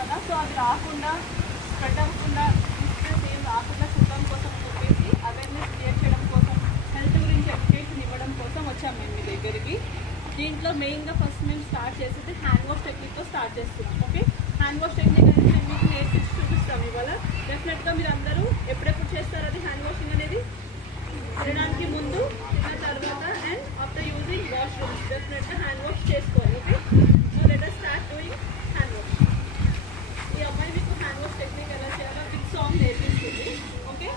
కదా. సో అది రాకుండా స్ప్రెడ్ అవ్వకుండా డిసీజెస్ ఏం రాకుండా చూడడం కోసం చెప్పేసి అవేర్నెస్ క్రియేట్ చేయడం కోసం హెల్త్ గురించి ఎడ్యుకేషన్ ఇవ్వడం కోసం వచ్చాము మేము మీ దగ్గరికి. దీంట్లో మెయిన్గా ఫస్ట్ మేము స్టార్ట్ చేసేది హ్యాండ్ వాష్ టెక్నిక్తో స్టార్ట్ చేస్తున్నాం. ఓకే, హ్యాండ్ వాష్ టెక్నిక్ అనేది మేము మీకు నేర్పించి చూపిస్తాం ఇవాళ. డెఫినెట్గా మీరు అందరూ ఎప్పుడెప్పుడు చేస్తారు అది హ్యాండ్ వాషింగ్ అనేది? తినడానికి ముందు, తిన్న తర్వాత అండ్ ఆఫ్టర్ యూజింగ్ వాష్రూమ్స్ డెఫినెట్గా హ్యాండ్ వాష్ చేసుకోవాలి. Okay, so let us start doing hand wash. ఈ అమ్మాయి మీకు హ్యాండ్ వాష్ టెక్నిక్ ఎలా చేయాలో బిగ్ సాంగ్ నేర్పిస్తుంది. ఓకే,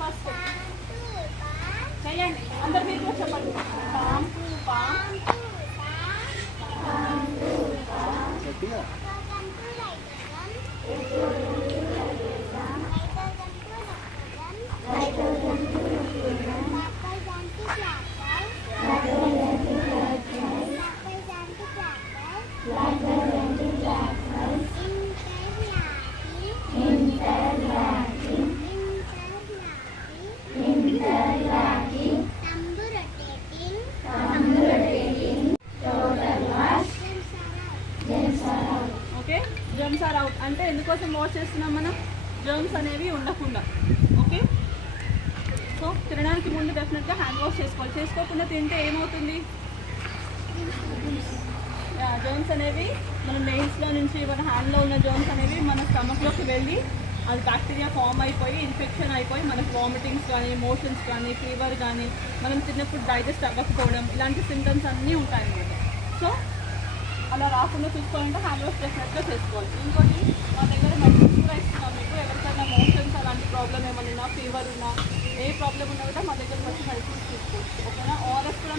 ఫస్ట్ చేయండి, అందరు మీరు చెప్పండి. Palm to palm, okay. Germs are out అంటే ఎందుకోసం వాష్ చేస్తున్నాం మనం? జర్మ్స్ అనేవి ఉండకుండా. ఓకే, సో తినడానికి ముందు డెఫినెట్గా హ్యాండ్ వాష్ చేసుకోవాలి. చేసుకోకుండా తింటే ఏమవుతుంది? జర్మ్స్ అనేవి మన నెయిల్స్లో నుంచి మన హ్యాండ్లో ఉన్న జర్మ్స్ అనేవి మన స్టమక్లోకి వెళ్ళి అది బ్యాక్టీరియా ఫామ్ అయిపోయి ఇన్ఫెక్షన్ అయిపోయి మనకు వామిటింగ్స్ కానీ, మోషన్స్ కానీ, ఫీవర్ కానీ, మనం తిన్నప్పుడు డైజెస్ట్ అవ్వకపోవడం, ఇలాంటి సింటమ్స్ అన్నీ ఉంటాయన్నమాట. సో అలా రాకుండా చూసుకోవాలంటే హ్యాండ్ వాష్ డెఫినెట్గా చేసుకోవాలి. ఇంకోటి మా దగ్గర మెడిసిన్స్ కూడా ఇస్తున్నాం మీకు. ఎవరికైనా మోషన్స్ అలాంటి ప్రాబ్లమ్ ఏమైనా ఉన్నా, ఫీవర్ ఉన్నా, ఏ ప్రాబ్లం ఉన్నా కూడా మా దగ్గర వచ్చి మెడిసిన్స్ తీసుకోవచ్చు. ఓకేనా? ఆర్ఎస్ కూడా